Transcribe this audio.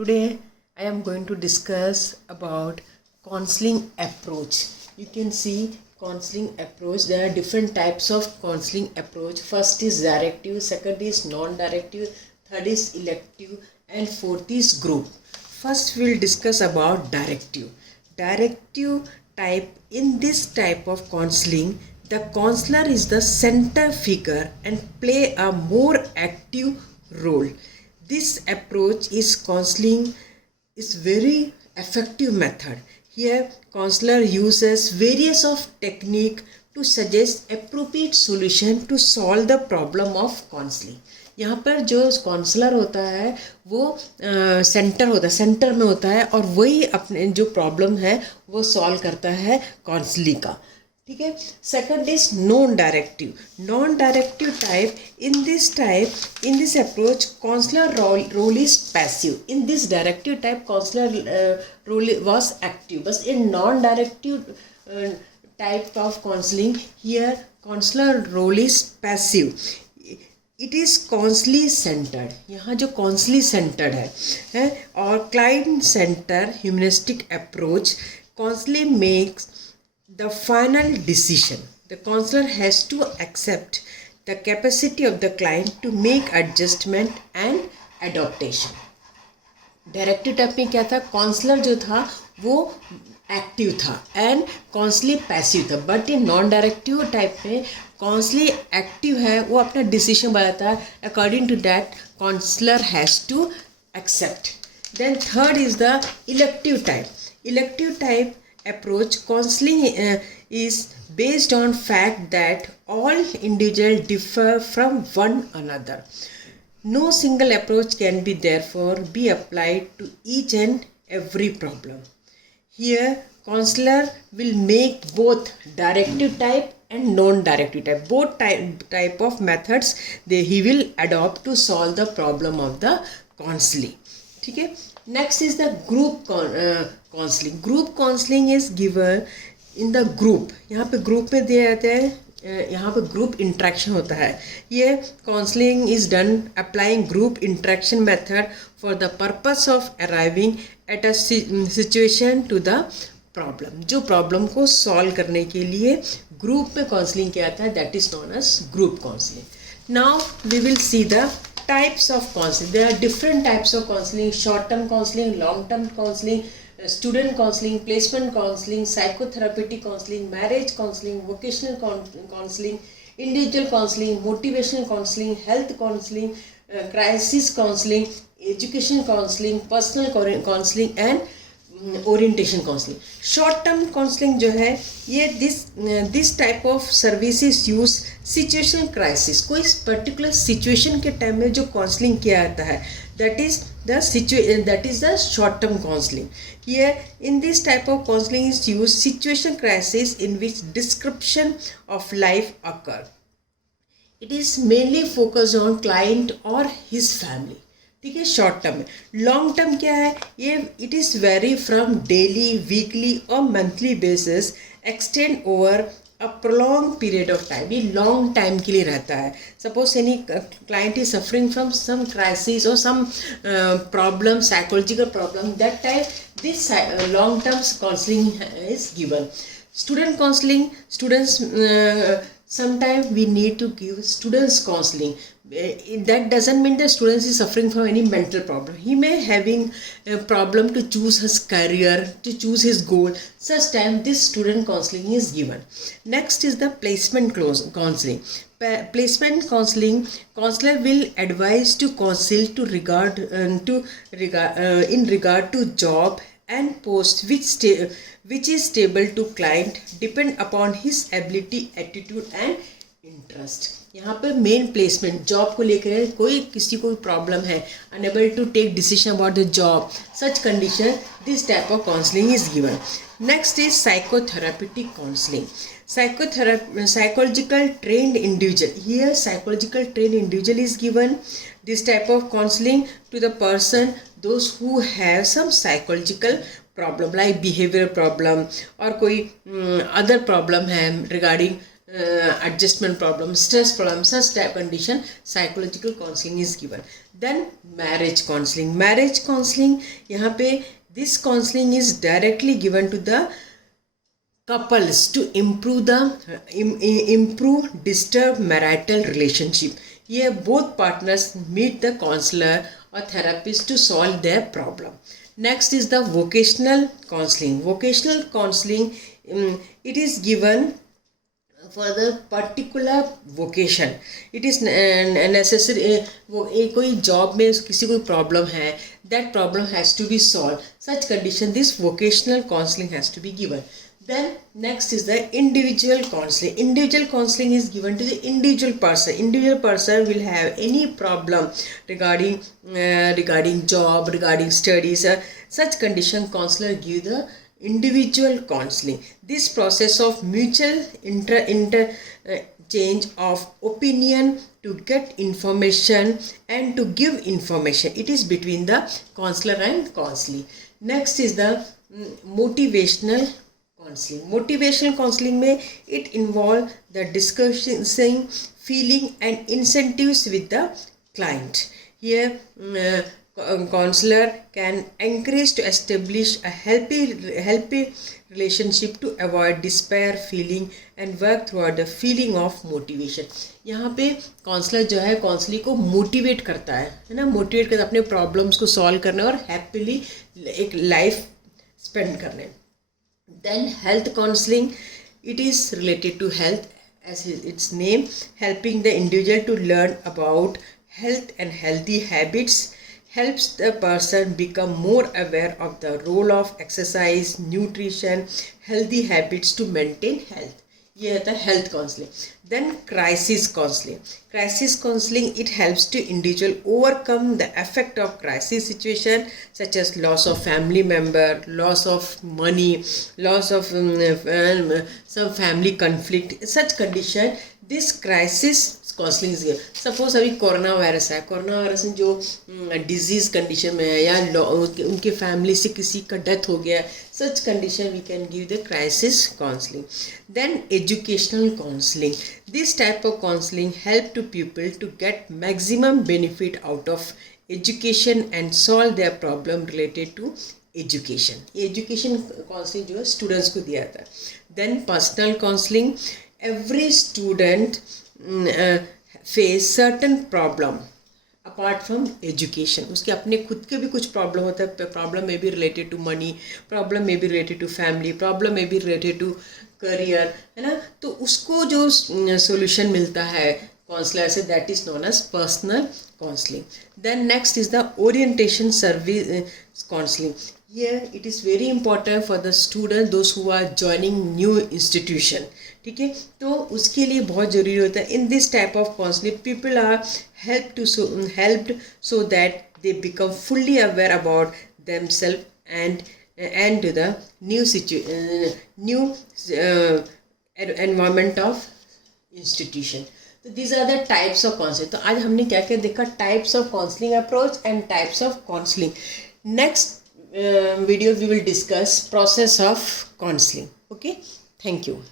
Today I am going to discuss about counseling approach. You can see counseling approach. There are different types of counseling approach. First is directive, second is non-directive, third is elective, and fourth is group. First we will discuss about directive. Directive type. In this type of counseling, the counselor is the center figure and play a more active role. This approach is counseling is very effective method. Here counselor uses various of technique to suggest appropriate solution to solve the problem of counseling. यहाँ पर जो counsellor होता है वो centre में होता है और वही अपने जो प्रॉब्लम है वो सॉल्व करता है काउंसलिंग का. ठीक है. Second is non directive type. In this approach counsellor role is passive. In this directive type counsellor role was active. बस in non directive type of counselling here counsellor role is passive. It is counselee centred. यहाँ जो counselee centred है और client centre humanistic approach. Counselling makes the final decision. The counselor has to accept the capacity of the client to make adjustment and adaptation. Directive type में क्या था, counsellor जो था वो एक्टिव था एंड काउंसली पैसिव था. But in non directive type में counsellee active है, वो अपना डिसीजन बताता है. According to that counsellor has to accept. Then third is the elective type approach. Counseling is based on fact that all individuals differ from one another. No single approach can be therefore be applied to each and every problem. Here counselor will make both directive type and non-directive type. Both type of methods he will adopt to solve the problem of the counseling. ठीक है. Next is the group counseling. Group counseling is given in the group. यहाँ पे group में दिया जाता है, यहाँ पे group interaction होता है. ये counseling is done applying group interaction method for the purpose of arriving at a situation to the problem. जो problem को solve करने के लिए group में counseling किया जाता है, that is known as group counseling. Now we will see the types of counseling. There are different types of counseling: short-term counseling, long-term counseling, student counseling, placement counseling, psychotherapeutic counseling, marriage counseling, vocational counseling, individual counseling, motivational counseling, health counseling, crisis counseling, education counseling, personal counseling and orientation counselling. Short term counselling जो है ये this type of services use situational crisis. कोई particular situation के time में जो counselling किया जाता है that is the short term counselling. Here in this type of counselling is use situation crisis in which description of life occur. It is mainly focused on client और his family. ठीक है. Short term में. Long term क्या है, ये it is very from daily, weekly और monthly basis, extend over a prolong period of time. ये long time के लिए रहता है. Suppose any client is suffering from some crisis और some problem, psychological problem, that time this long term counselling is given. Student counseling, students sometimes we need to give students counseling. That doesn't mean the students is suffering from any mental problem. He may having a problem to choose his career, to choose his goal. Such time this student counseling is given. Next is the placement counseling. Placement counseling, counselor will advise to counsel in regard to job and post which is stable to client depend upon his ability, attitude and interest. यहाँ पे main placement job को लेकर कोई किसी को problem है, unable to take decision about the job, such condition this type of counselling is given. Next is psychotherapeutic counselling. Psychological trained individual. Here psychological trained individual is given. This type of counseling to the person those who have some psychological problem like behavioral problem और कोई other problem है regarding adjustment problem, stress problem, such type condition, psychological counseling is given. Then marriage counseling. Marriage counseling, यहाँ पे this counseling is directly given to the couples to improve disturbed marital relationship. Here both partners meet the counselor or therapist to solve their problem. Next is the vocational counseling. Vocational counseling, it is given for the particular vocation. It is necessary, कोई job में किसी कोई problem है, that problem has to be solved. Such condition, this vocational counseling has to be given. Then next is the individual counseling. Individual counseling is given to the individual person. Individual person will have any problem regarding job, regarding studies. Such condition, counselor give the individual counseling. This process of mutual change of opinion to get information and to give information. It is between the counselor and counselee. Next is the motivational counseling. Motivational counseling में it involve the discussing, feeling and incentives with the client. Here counselor can encourage to establish a healthy relationship to avoid despair feeling and work toward the feeling of motivation. यहाँ पे counsellor जो है counsellee को motivate करता है ना, motivate करता है अपने प्रॉब्लम्स को सॉल्व करने और हैप्पीली एक लाइफ स्पेंड करने. Then health counseling, it is related to health as its name, helping the individual to learn about health and healthy habits, helps the person become more aware of the role of exercise, nutrition, healthy habits to maintain health. ये है health counseling. Then crisis counseling. Crisis counseling, it helps to individual overcome the effect of crisis situation such as loss of family member, loss of money, loss of some family conflict. Such condition, this crisis counselling है. Suppose अभी corona virus है, corona virus में जो disease condition में है या उनके family से किसी का डेथ हो गया, such condition we can give the crisis counselling. Then educational counselling. This type of counselling help to people to get maximum benefit out of education and solve their problem related to education. ये education counselling जो है students को दिया जाता है. Then personal counselling. Every student face certain problem apart from education. उसके अपने खुद के भी कुछ प्रॉब्लम होता है. प्रॉब्लम में भी रिलेटेड टू मनी, प्रॉब्लम में भी रिलेटेड टू फैमिली, प्रॉब्लम में भी रिलेटेड टू करियर, है ना. तो उसको जो सोल्यूशन मिलता है काउंसलर से, that is known as personal counselling. Then next is the orientation service counselling. Here it is very important for the student, those who are joining new institution. ठीक है, तो उसके लिए बहुत ज़रूरी होता है. In this type of counseling, people are helped so that they become fully aware about themselves and to the new environment of institution. So these are the types of counseling. तो आज हमने क्या क्या देखा, types of counseling approach and types of counseling. Next video we will discuss process of counseling. Okay, thank you.